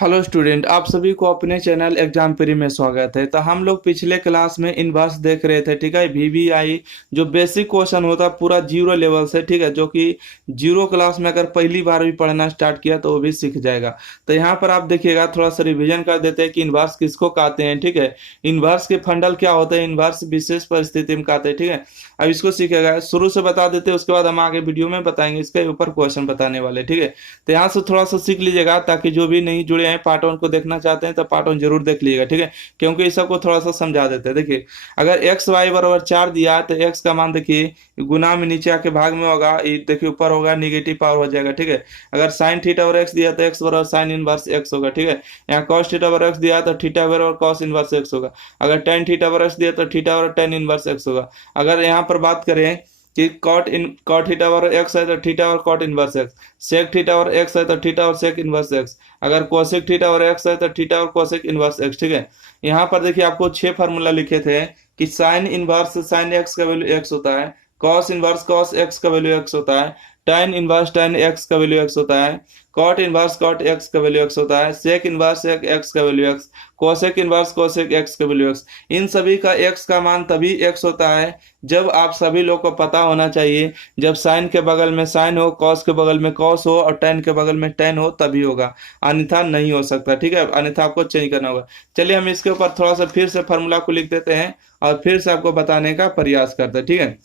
Hello student, आप सभी को अपने चैनल एग्जाम पेरी में स्वागत है। तो हम लोग पिछले क्लास में इनवर्स देख रहे थे, ठीक है। वीवीआई जो बेसिक क्वेश्चन होता है पूरा जीरो लेवल से, ठीक है, जो कि जीरो क्लास में अगर पहली बार भी पढ़ना स्टार्ट किया तो वो भी सीख जाएगा। तो यहाँ पर आप देखिएगा, थोड़ा सा रिवीजन कर देते हैं कि इनवर्स किसको कहते हैं, ठीक है। इनवर्स के फंडल क्या होते हैं, इनवर्स विशेष परिस्थिति में कहते हैं, ठीक है। अब इसको सीखेगा, शुरू से बता देते हैं, उसके बाद हम आगे वीडियो में बताएंगे, इसके ऊपर क्वेश्चन बताने वाले, ठीक है। तो यहाँ से थोड़ा सा सीख लीजिएगा, ताकि जो भी नहीं जुड़े हैं पार्ट वन को देखना चाहते हैं तो पार्ट वन जरूर देख लीजिएगा, ठीक है। क्योंकि इस सबको थोड़ा सा समझा देते हैं। देखिए, अगर एक्स वाई बराबर 4 दिया है तो एक्स का मान देखिए गुना में नीचे आके भाग में होगा, ये देखिए ऊपर होगा, निगेटिव पावर हो जाएगा, ठीक है। अगर साइन थीटा और एक्स दिया तो एक्स बराबर साइन इनवर्स एक्स होगा, ठीक है। यहाँ कॉस थीटा बराबर एक्स दिया तो थीटा बराबर कॉस इनवर्स एक्स होगा। अगर टेन थीटा बराबर एक्स दिया तो थीटा बराबर टेन इनवर्स एक्स होगा। अगर यहाँ पर बात करें कि कॉट थीटा और एक्स है तो थीटा और cot inverse X, sec theta और एक्स है तो थीटा और सेक इनवर्स एक्स, अगर कोसेक थीटा और एक्स है तो थीटा और कोसेक इनवर्स एक्स, ठीक है। यहाँ पर देखिए आपको 6 फार्मूला लिखे थे कि साइन इनवर्स साइन एक्स का वैल्यू एक्स होता है, कॉस इनवर्स कॉस एक्स का वैल्यू एक्स होता है, tan इनवर्स tan एक्स का वैल्यू एक्स होता है, कॉट इनवर्स कॉट एक्स का वैल्यू एक्स होता है, सेक इनवर्स सेक एक्स का value x, cosec inverse cosec x का वैल्यू एक्स। इन सभी का एक्स का मान तभी एक्स होता है जब आप सभी लोग को पता होना चाहिए, जब साइन के बगल में साइन हो, कॉस के बगल में कॉस हो और tan के बगल में tan हो, तभी होगा, अन्यथा नहीं हो सकता, ठीक है। अन्यथा आपको चेंज करना होगा। चलिए हम इसके ऊपर थोड़ा सा फिर से फार्मूला को लिख देते हैं और फिर से आपको बताने का प्रयास करते हैं, ठीक है।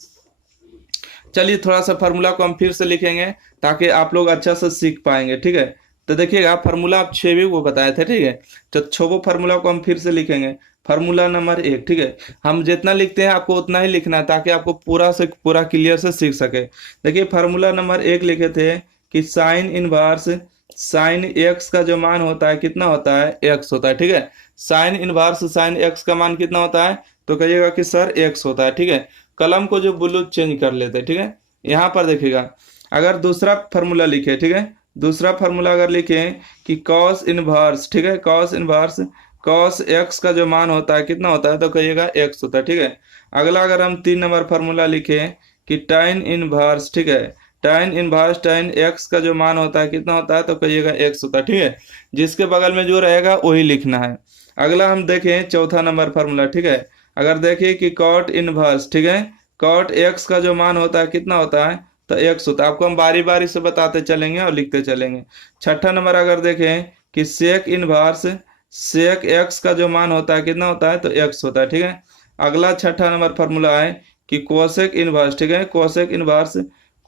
चलिए थोड़ा सा फार्मूला को हम फिर से लिखेंगे ताकि आप लोग अच्छा से सीख पाएंगे, ठीक है। तो देखिएगा, फार्मूला आप 6 भी वो बताए थे, ठीक है। तो 6 फार्मूला को हम फिर से लिखेंगे। फार्मूला नंबर 1, ठीक है। हम जितना लिखते हैं आपको उतना ही लिखना है ताकि आपको पूरा से पूरा क्लियर से सीख सके। देखिए फार्मूला नंबर 1 लिखे थे कि साइन इनवर्स साइन एक्स का जो मान होता है कितना होता है, एक्स होता है, ठीक है। साइन इनवर्स साइन एक्स का मान कितना होता है, तो कहिएगा कि सर एक्स होता है, ठीक है। कलम को जो ब्लू चेंज कर लेते हैं, ठीक है। यहाँ पर देखिएगा, अगर दूसरा फार्मूला लिखे, ठीक है, दूसरा फार्मूला अगर लिखे कि कॉस इनवर्स, ठीक है, कॉस इनवर्स कॉस एक्स का जो मान होता है कितना होता है, तो कहिएगा एक्स होता है, ठीक है। अगला अगर हम 3 नंबर फार्मूला लिखे कि टाइन इनवर्स, ठीक है, टाइन इनवर्स टाइन एक्स का जो मान होता है कितना होता है, तो कहिएगा एक्स होता है, ठीक है। जिसके बगल में जो रहेगा वही लिखना है। अगला हम देखें चौथा नंबर फार्मूला, ठीक है। अगर देखिए कि कॉट इनवर्स, ठीक है, कॉट एक्स का जो मान होता है कितना होता है, तो एक्स होता है। आपको हम बारी बारी से बताते चलेंगे और लिखते चलेंगे। छठा नंबर अगर देखें कि सेक इनवर्स सेक एक्स का जो मान होता है कितना होता है, तो एक्स होता है, ठीक है। अगला छठा नंबर फार्मूला है कि कोसेक इनवर्स, ठीक है, कोसेक इनवर्स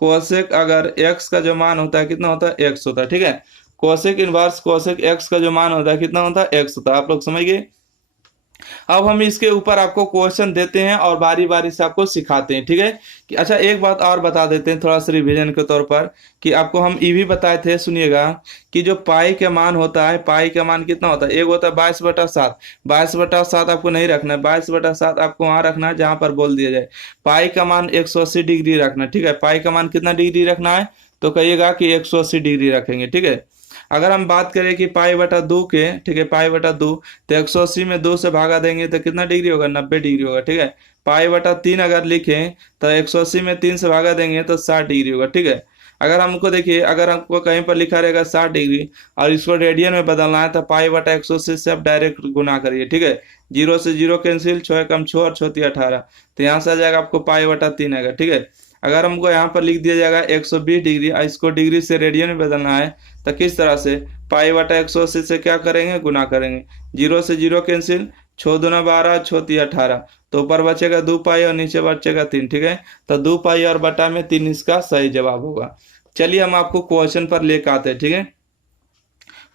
कोसेक अगर एक्स का जो मान होता है कितना होता है, एक्स होता है, ठीक है। कोसेक इनवर्स कोसेक एक्स का जो मान होता है कितना होता है, एक्स होता है। आप लोग समझ गए। अब हम इसके ऊपर आपको क्वेश्चन देते हैं और बारी बारी से आपको सिखाते हैं, ठीक है। कि अच्छा एक बात और बता देते हैं थोड़ा सा रिवीजन के तौर पर, कि आपको हम ये भी बताए थे, सुनिएगा, कि जो पाई का मान होता है, पाई का मान कितना होता है, एक होता है 22/7। 22/7 आपको नहीं रखना है, 22/7 आपको वहां रखना है जहां पर बोल दिया जाए। पाई का मान 180 डिग्री रखना है, ठीक है। पाई का मान कितना डिग्री रखना है, तो कहिएगा कि 180 डिग्री रखेंगे, ठीक है। अगर हम बात करें कि पाई/2 के, ठीक है, पाई/2 तो 180 में 2 से भागा देंगे तो कितना डिग्री होगा, 90 डिग्री होगा, ठीक है। पाई/3 अगर लिखें तो 180 में 3 से भागा देंगे तो 60 डिग्री होगा, ठीक है। अगर हमको देखिए, अगर हमको कहीं पर लिखा रहेगा 60 डिग्री और इसको रेडियन में बदलना है तो पाई/180 से आप डायरेक्ट गुना करिए, ठीक है। 0 से 0 कैंसिल, 6 कम 6 और 6 18, तो यहाँ से आ जाएगा आपको पाई/3 आएगा, ठीक है। अगर हमको यहाँ पर लिख दिया जाएगा 120 डिग्री और इसको डिग्री से रेडियन में बदलना है तो किस तरह से, पाई/180 से क्या करेंगे, गुना करेंगे। 0 से 0 कैंसिल, 6 दूना 12, 6 तिया 18, तो ऊपर बचेगा 2 पाई और नीचे बचेगा 3, ठीक है। तो 2 पाई और बटा में 3 इसका सही जवाब होगा। चलिए हम आपको क्वेश्चन पर लेकर आते हैं, ठीक है।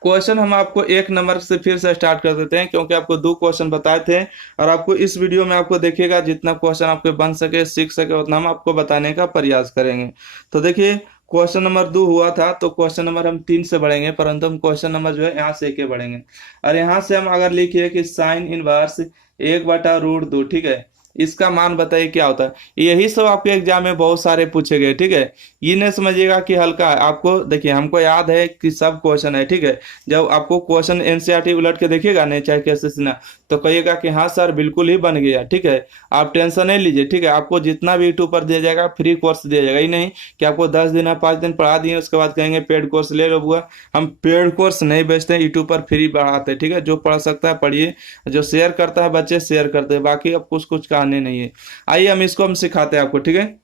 क्वेश्चन हम आपको 1 नंबर से फिर से स्टार्ट कर देते हैं, क्योंकि आपको 2 क्वेश्चन बताए थे और आपको इस वीडियो में आपको देखिएगा जितना क्वेश्चन आपके बन सके सीख सके उतना हम आपको बताने का प्रयास करेंगे। तो देखिए क्वेश्चन नंबर 2 हुआ था, तो क्वेश्चन नंबर हम 3 से बढ़ेंगे, परंतु हम क्वेश्चन नंबर जो है यहाँ से 1 बढ़ेंगे। और यहाँ से हम अगर लिखिए कि साइन इनवर्स 1/√2, ठीक है, इसका मान बताइए क्या होता है। यही सब आपके एग्जाम में बहुत सारे पूछे गए, ठीक है। ये नहीं समझिएगा कि हल्का है। आपको देखिए, हमको याद है कि सब क्वेश्चन है, ठीक है। जब आपको क्वेश्चन एनसीईआरटी उलट के देखिएगा नहीं, चाहे कैसे ना, तो कहिएगा कि हाँ सर बिल्कुल ही बन गया, ठीक है। आप टेंशन नहीं लीजिए, ठीक है। आपको जितना भी यूट्यूब पर दिया जाएगा फ्री कोर्स दिया जाएगा, ही नहीं कि आपको 10 दिन या 5 दिन पढ़ा दिए उसके बाद कहेंगे पेड कोर्स ले लो बुआ। हम पेड कोर्स नहीं बेचते हैं, यूट्यूब पर फ्री पढ़ाते हैं, ठीक है। जो पढ़ सकता है पढ़िए, जो शेयर करता है बच्चे शेयर करते हैं, बाकी अब कुछ कुछ कहने नहीं है। आइए हम सिखाते हैं आपको, ठीक है।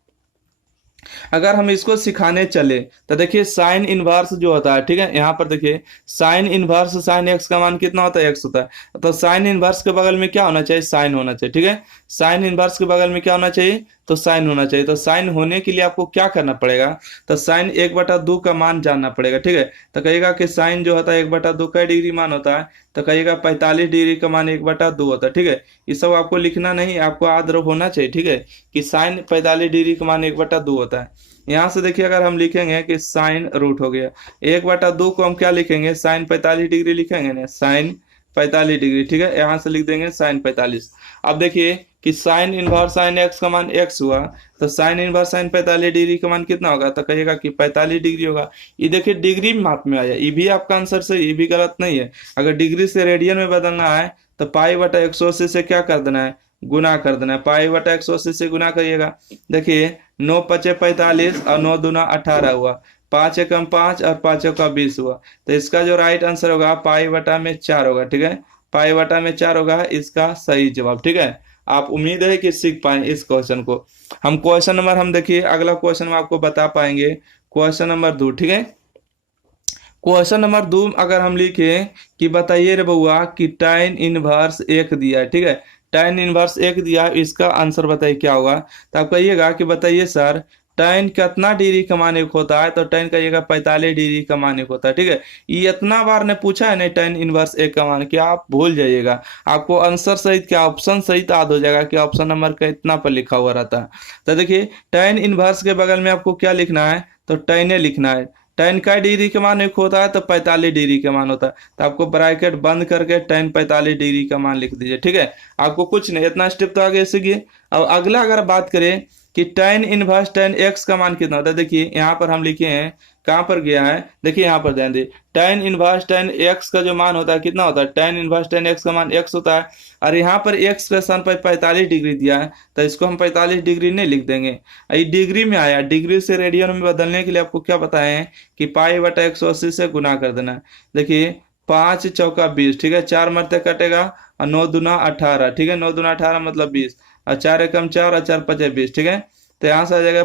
अगर हम इसको सिखाने चले तो देखिए साइन इनवर्स जो होता है, ठीक है। यहाँ पर देखिए साइन इनवर्स, साइन एक्स का मान कितना होता है, एक्स होता है। तो साइन इनवर्स के बगल में क्या होना चाहिए, साइन होना चाहिए, ठीक है। साइन इनवर्स के बगल में क्या होना चाहिए, तो साइन होना चाहिए। तो साइन होने के लिए आपको क्या करना पड़ेगा, तो साइन 1/2 का मान जानना पड़ेगा, ठीक है। तो कहिएगा कि साइन जो होता है 1/2 का डिग्री मान होता है, तो कहिएगा 45 डिग्री का मान 1/2 होता है, ठीक है। ये सब आपको लिखना नहीं, आपको याद होना चाहिए, ठीक है, कि साइन 45 डिग्री का मान 1/2 होता है। यहाँ से देखिए अगर हम लिखेंगे कि साइन रूट हो गया 1/2 को हम क्या लिखेंगे, साइन 45 डिग्री लिखेंगे ना, साइन 45 डिग्री, ठीक है। यहाँ से लिख देंगे साइन 45। अब देखिए कि साइन इनवर्स साइन एक्स का मान एक्स हुआ, तो साइन इनवर्स साइन 45 डिग्री का मान कितना होगा, तो कहिएगा कि 45 डिग्री होगा। ये देखिए डिग्री माप में आया, ये भी आपका आंसर सही, ये भी गलत नहीं है। अगर डिग्री से रेडियन में बदलना है तो पाई/180 से क्या कर देना है, गुना कर देना है। पाई/180 से गुना करिएगा। देखिए 9×5 = 45 और 9×2 = 18 हुआ, 5×1 = 5 और 5×20 हुआ। तो इसका जो राइट आंसर होगा पाई/4 होगा, ठीक है। पाई/4 होगा इसका सही जवाब, ठीक है। आप उम्मीद है कि सीख पाए इस क्वेश्चन को। हम क्वेश्चन नंबर हम देखिए अगला क्वेश्चन में आपको बता पाएंगे, क्वेश्चन नंबर 2, ठीक है। क्वेश्चन नंबर 2 अगर हम लिखे कि बताइए रे बउआ कि tan इनवर्स 1 दिया है, ठीक है। tan इनवर्स 1 दिया है, इसका आंसर बताइए क्या होगा। तो आप कहिएगा कि बताइए सर tan कितना डिग्री का मान 1 होता है, तो tan कहिएगा 45 डिग्री का मान 1 होता है, ठीक है। ये इतना बार ने पूछा है नहीं tan इनवर्स 1 का मान, क्या आप भूल जाइएगा। आपको आंसर सहित क्या ऑप्शन सहित याद हो जाएगा कि ऑप्शन नंबर का इतना पर लिखा हुआ रहता है। तो देखिए tan इनवर्स के बगल में आपको क्या लिखना है, तो tan लिखना है। tan का डिग्री का मान 1 होता है तो 45 डिग्री का मान होता है, तो आपको ब्रैकेट बंद करके tan 45 डिग्री का मान लिख दीजिए, ठीक है। आपको कुछ नहीं, इतना स्टेप तो आगे सीखिए। अब अगला अगर बात करें कि tan इनवर्स tan x का मान कितना होता है, देखिए यहाँ पर हम लिखे हैं, कहाँ पर गया है, देखिए यहाँ पर ध्यान दिए। tan इनवर्स tan x का जो मान होता है कितना होता है, tan इनवर्स tan x का मान x होता है। और यहाँ पर x के स्थान पर 45 डिग्री दिया है, तो इसको हम 45 डिग्री नहीं लिख देंगे। ये डिग्री में आया, डिग्री से रेडियन में बदलने के लिए आपको क्या बताए हैं कि पाई/180 से गुना कर देना है। देखिए 5×4 = 20, ठीक है। 4 मरते कटेगा और 9×2 = 18, ठीक है। 9×2 = 18 मतलब 20, और 4×1 = 4 और 4×5 = 20, ठीक है। तो यहाँ से आ जाएगा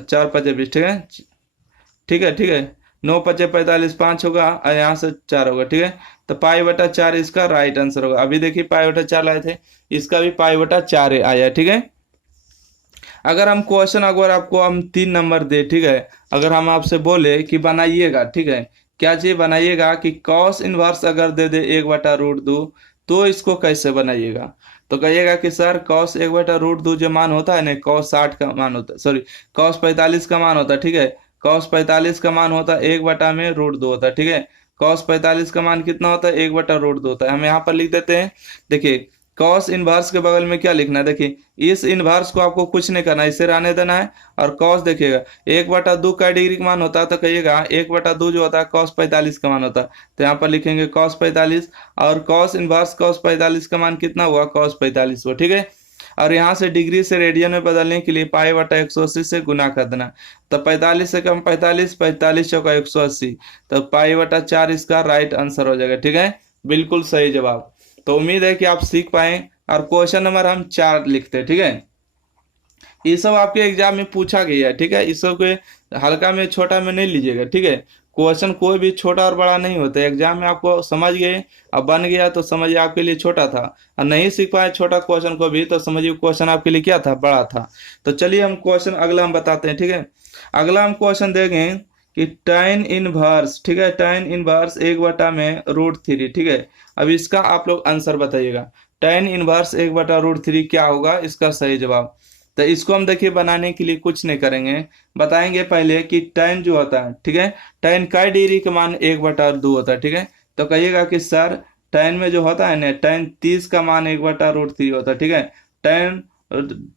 4×5 = 20, ठीक है, ठीक है, ठीक है। 9×5 = 45, 5 होगा और यहाँ से 4 होगा, ठीक है। तो पाई/4 इसका राइट आंसर होगा। अभी देखिए पाई/4 लाए थे, इसका भी पाई/4 आया, ठीक है। अगर हम क्वेश्चन अगर आपको हम 3 नंबर दे, ठीक है, अगर हम आपसे बोले कि बनाइएगा, ठीक है, क्या चीज बनाइएगा कि कॉस इनवर्स अगर दे दे 1/√2, तो इसको कैसे बनाइएगा। तो कहिएगा कि सर कॉस 1/√2 जो मान होता है ना, कॉस 60 का मान होता है, सॉरी कॉस 45 का मान होता है, ठीक है। कॉस 45 का मान होता है 1/√2 होता है, ठीक है। कॉस 45 का मान कितना होता है, 1/√2 होता है। हम यहाँ पर लिख देते हैं, देखिए कॉस इनवर्स के बगल में क्या लिखना है, देखिए इस इनवर्स को आपको कुछ नहीं करना, इसे रहने देना है। और कॉस देखिएगा 1/2 का डिग्री का मान होता है, तो कहिएगा 1/2 जो होता है कॉस 45 का मान होता है, तो यहाँ पर लिखेंगे कॉस 45। और कॉस इनवर्स कॉस 45 का मान कितना हुआ, कॉस 45 हुआ, ठीक है। और यहाँ से डिग्री से रेडियन में बदलने के लिए पाई/180 से गुना कर देना। तो 45 से कम 45, 45×4 = 180, तो पाई/4 इसका राइट आंसर हो जाएगा, ठीक है, बिल्कुल सही जवाब। तो उम्मीद है कि आप सीख पाए। और क्वेश्चन नंबर हम 4 लिखते हैं, ठीक है। ये सब आपके एग्जाम में पूछा गया है, ठीक है। इस सब के हल्का में छोटा में नहीं लीजिएगा, ठीक है। क्वेश्चन कोई भी छोटा और बड़ा नहीं होता है। एग्जाम में आपको समझ गए, अब बन गया तो समझिए आपके लिए छोटा था, और नहीं सीख पाए छोटा क्वेश्चन को भी तो समझिए क्वेश्चन आपके लिए क्या था, बड़ा था। तो चलिए हम क्वेश्चन अगला हम बताते हैं, ठीक है। अगला हम क्वेश्चन देंगे कि tan इनवर्स, ठीक है, tan इनवर्स 1/√3, ठीक है। अब इसका आप लोग आंसर बताइएगा, tan इनवर्स 1/√3 क्या होगा इसका सही जवाब। तो इसको हम देखिए बनाने के लिए कुछ नहीं करेंगे, बताएंगे पहले कि tan जो होता है, ठीक है, tan का डिग्री का मान 1/2 होता है, ठीक है। तो कहिएगा कि सर tan में जो होता है ना, tan 30 का मान 1/√3 होता है, ठीक है। tan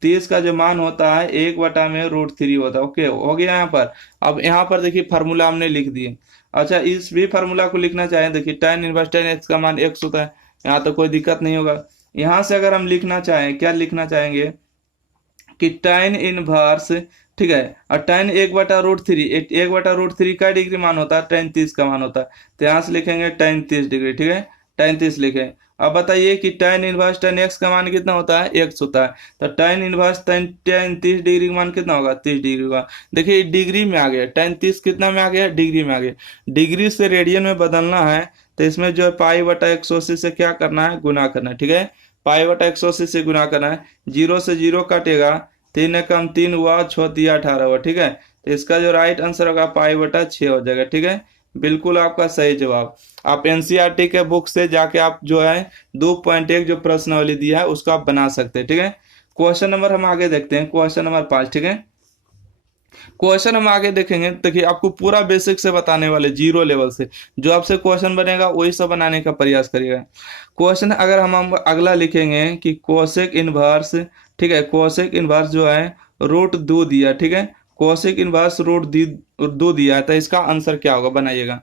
30 का जो मान होता है 1/√3 होता है। ओके, हो गया यहाँ पर। अब यहाँ पर देखिए फार्मूला हमने लिख दिए। अच्छा, इस भी फार्मूला को लिखना चाहें, देखिए tan इनवर्स tan x का मान x होता है, यहाँ तो कोई दिक्कत नहीं होगा। यहाँ से अगर हम लिखना चाहें, क्या लिखना चाहेंगे कि tan इनवर्स, ठीक है, और tan 1/√3, 1/√3 का डिग्री मान होता है, tan 30 का मान होता है, तो यहाँ से लिखेंगे tan 30 डिग्री, ठीक है, tan 30 लिखें। अब बताइए कि tan इनवर्स tan x का मान कितना होता है, x होता है, तो tan इनवर्स tan 30 डिग्री का मान कितना होगा, 30 डिग्री का। देखिए डिग्री में आ गया, tan 30 कितना में आ गया, डिग्री में आ गया। डिग्री से रेडियन में बदलना है तो इसमें जो है π/180 से क्या करना है, गुना करना है, ठीक है, π/180 से गुना करना है। 0 से 0 कटेगा, 3 कम 3 हुआ, 6 18 हुआ, ठीक है, तो इसका जो राइट आंसर होगा π/6 हो जाएगा, ठीक है, बिल्कुल आपका सही जवाब। आप एनसीईआरटी के बुक से जाके आप जो है 2.1 जो प्रश्नावली दिया है उसको आप बना सकते हैं, ठीक है। क्वेश्चन नंबर हम आगे देखते हैं, क्वेश्चन नंबर 5, ठीक है। क्वेश्चन हम आगे देखेंगे, देखिए आपको पूरा बेसिक से बताने वाले, जीरो लेवल से जो आपसे क्वेश्चन बनेगा वही सब बनाने का प्रयास करिएगा। क्वेश्चन अगर हम अगला लिखेंगे कि कोसेक इनवर्स, ठीक है, कोसेक इनवर्स जो है √2 दिया, ठीक है, कोसेक इनवर्स √2 दिया है, तो इसका आंसर क्या होगा, बनाइएगा।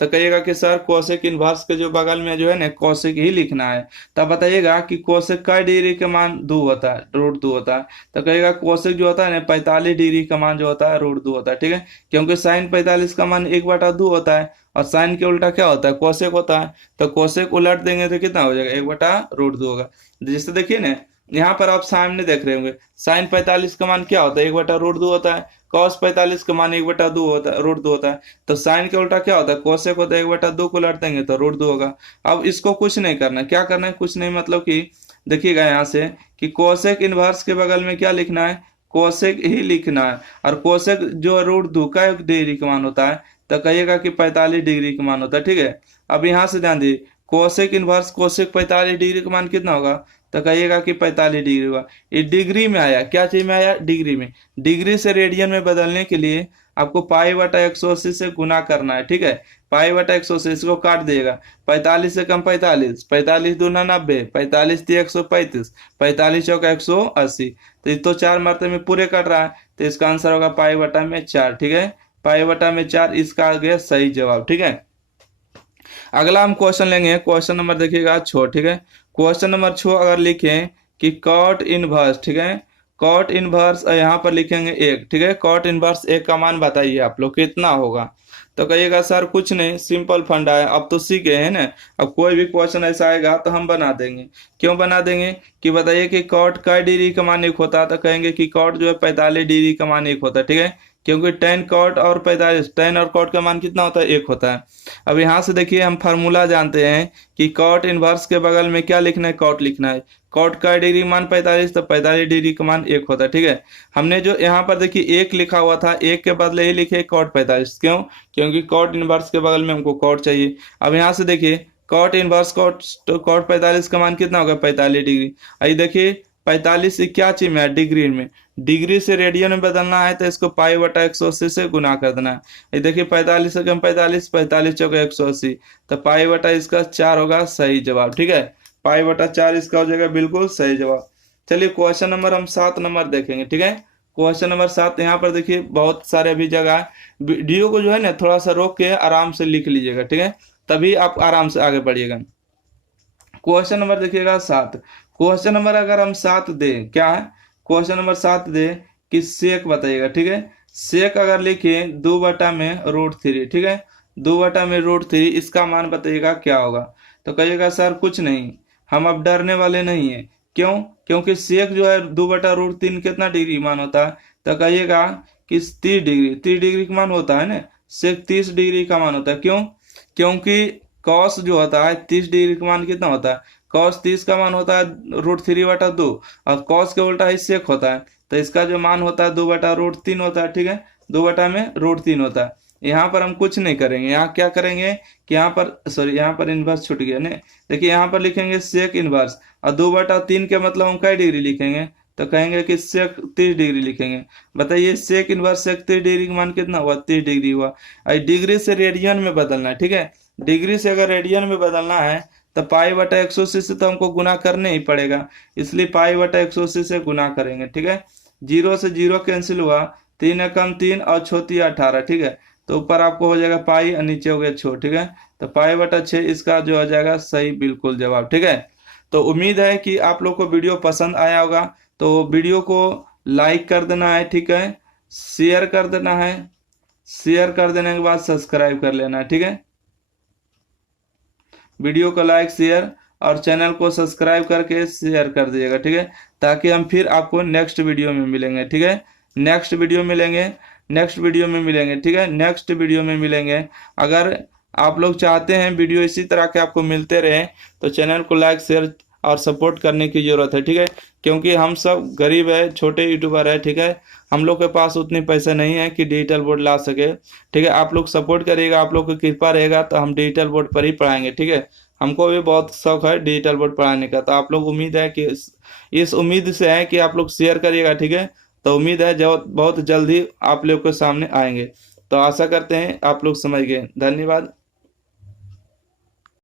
तो कहिएगा कि सर कोसेक इनवर्स के जो बगल में जो है ना कोसेक ही लिखना है, तब बताइएगा कि कोसेक का डिग्री का मान 2 होता है, √2 होता है, तो कहिएगा कोसेक जो होता है ना 45 डिग्री का मान जो होता है √2 होता है, ठीक है, क्योंकि साइन 45 का मान 1/2 होता है, और साइन के उल्टा क्या होता है, कोसेक होता है, तो कोसेक उलट देंगे तो कितना हो जाएगा, 1/√2 होगा। जैसे देखिए ना, यहाँ पर आप सामने देख रहे होंगे, साइन 45 का मान क्या होता है, 1/√2 होता है, कॉस 45 का मान 1/2 होता है, √2 होता है, तो साइन के उल्टा क्या होता है, कोसेक होता है, 1/2 को उलट देंगे तो √2 होगा। अब इसको कुछ नहीं करना, क्या करना है, कुछ नहीं, मतलब कि देखिएगा यहाँ से कि कोसेक इनवर्स के बगल में क्या लिखना है, कोसेक ही लिखना है, और कोसेक जो √2 का 1 डिग्री का मान होता है, तो कहिएगा कि 45 डिग्री का मान होता है, ठीक है। अब यहाँ से ध्यान दीजिए, कोसेक इनवर्स कोसेक 45 डिग्री का मान कितना होगा, तो कहिएगा कि 45 डिग्री होगा। ये डिग्री में आया, क्या चीज में आया, डिग्री में। डिग्री से रेडियन में बदलने के लिए आपको π/180 से गुना करना है, ठीक है, π/180 इसको काट दिएगा, 45 से कम 45, 45 दूना 90, 45 × 135, 45 × 180, तो ये तो 4 मात्रा में पूरे कट रहा है, तो इसका आंसर होगा π/4, ठीक है, π/4 इसका आ गया सही जवाब, ठीक है। अगला हम क्वेश्चन लेंगे, क्वेश्चन नंबर देखिएगा 6, ठीक है, क्वेश्चन नंबर 6 अगर लिखें कि कॉट इनवर्स, ठीक है, कॉट इनवर्स यहाँ पर लिखेंगे 1, ठीक है, कॉट इनवर्स 1 का मान बताइए आप लोग कितना होगा, तो कहिएगा सर कुछ नहीं, सिंपल फंडा है, अब तो सीख गए हैं ना, अब कोई भी क्वेश्चन ऐसा आएगा तो हम बना देंगे। क्यों बना देंगे कि बताइए कि कॉट का डिग्री का मान 1 होता है, तो कहेंगे कि कॉट जो है 45 डिग्री का मान 1 होता है, ठीक है, क्योंकि tan कॉट और 45, tan और कॉट का मान कितना होता है, 1 होता है। अब यहाँ से देखिए हम फार्मूला जानते हैं कि कॉट इनवर्स के बगल में क्या लिखना है, कॉट लिखना है, कॉट का डिग्री मान 45, तो 45 डिग्री का मान 1 होता है, ठीक है। हमने जो यहाँ पर देखिए 1 लिखा हुआ था, 1 के बदले ही लिखे कॉट 45, क्यों, क्योंकि कॉट इनवर्स के बगल में हमको कॉट चाहिए। अब यहाँ से देखिए कॉट इनवर्स कॉट 45 का मान कितना होगा, 45 डिग्री। अभी देखिए 45 से क्या चीज में है, डिग्री में, डिग्री से रेडियन में बदलना है तो इसको π/180 से गुना कर देना है। ये देखिए 45 से कम 45, 45 × 180, तो π/ इसका 4 होगा सही जवाब, ठीक है, π/4 इसका हो जाएगा बिल्कुल सही जवाब। चलिए क्वेश्चन नंबर हम 7 नंबर देखेंगे, ठीक है, क्वेश्चन नंबर 7 यहाँ पर देखिए बहुत सारे अभी जगह है, वीडियो को जो है ना थोड़ा सा रोक के आराम से लिख लीजिएगा, ठीक है, तभी आप आराम से आगे बढ़िएगा। क्वेश्चन नंबर देखिएगा 7, क्वेश्चन नंबर अगर हम 7 दें, क्या है, क्वेश्चन नंबर 7 दे कि सेक बताइएगा, ठीक है, सेक अगर लिखे 2/√3, ठीक है, 2/√3 इसका मान बताइएगा क्या होगा, तो कहिएगा सर कुछ नहीं, हम अब डरने वाले नहीं है, क्यों, क्योंकि सेक जो है 2/√3 कितना डिग्री मान होता है, तो कहिएगा कि 30 डिग्री का मान होता है ना, सेक 30 डिग्री का मान होता है, क्यों, क्योंकि कॉस जो होता है 30 डिग्री का मान कितना होता है, कॉस 30 का मान होता है √3/2, और कॉस के उल्टा ही सेक होता है, तो इसका जो मान होता है 2/√3 होता है, ठीक है, 2/√3 होता है। यहाँ पर हम कुछ नहीं करेंगे, यहाँ क्या करेंगे कि यहाँ पर सॉरी यहाँ पर इनवर्स छूट गया नहीं, देखिए यहाँ पर लिखेंगे सेक इनवर्स, और 2/3 के मतलब हम कई डिग्री लिखेंगे, तो कहेंगे कि सेक 30 डिग्री लिखेंगे। बताइए सेक इनवर्स सेक 30 डिग्री का मान कितना हुआ, 30 डिग्री हुआ। डिग्री से रेडियन में बदलना है, ठीक है, डिग्री से अगर रेडियन में बदलना है तो पाई बटा 180 से तो हमको गुना करने ही पड़ेगा, इसलिए पाई बटा 180 से गुना करेंगे। ठीक है, 0 से 0 कैंसिल हुआ, 3 एकम 3 और 6 18। ठीक है, तो ऊपर आपको हो जाएगा पाई और नीचे हो गया 6। ठीक है, तो पाई बटा 6 इसका जो हो जाएगा सही बिल्कुल जवाब। ठीक है, तो उम्मीद है कि आप लोग को वीडियो पसंद आया होगा, तो वीडियो को लाइक कर देना है। ठीक है, शेयर कर देना है, शेयर कर देने के बाद सब्सक्राइब कर लेना है। ठीक है, वीडियो को लाइक शेयर और चैनल को सब्सक्राइब करके शेयर कर दीजिएगा। ठीक है, ताकि हम फिर आपको नेक्स्ट वीडियो में मिलेंगे। ठीक है, नेक्स्ट वीडियो मिलेंगे, नेक्स्ट वीडियो में मिलेंगे। ठीक है, नेक्स्ट वीडियो में मिलेंगे। अगर आप लोग चाहते हैं वीडियो इसी तरह के आपको मिलते रहे, तो चैनल को लाइक शेयर और सपोर्ट करने की ज़रूरत है। ठीक है, क्योंकि हम सब गरीब है, छोटे यूट्यूबर है। ठीक है, हम लोग के पास उतने पैसे नहीं है कि डिजिटल बोर्ड ला सके। ठीक है, आप लोग सपोर्ट करिएगा, आप लोग की कृपा रहेगा तो हम डिजिटल बोर्ड पर ही पढ़ाएंगे। ठीक है, हमको भी बहुत शौक है डिजिटल बोर्ड पढ़ाने का, तो आप लोग उम्मीद है कि इस उम्मीद से है कि आप लोग शेयर करिएगा। ठीक है, तो उम्मीद है जो बहुत जल्दी आप लोग के सामने आएंगे, तो आशा करते हैं आप लोग समझ गए। धन्यवाद।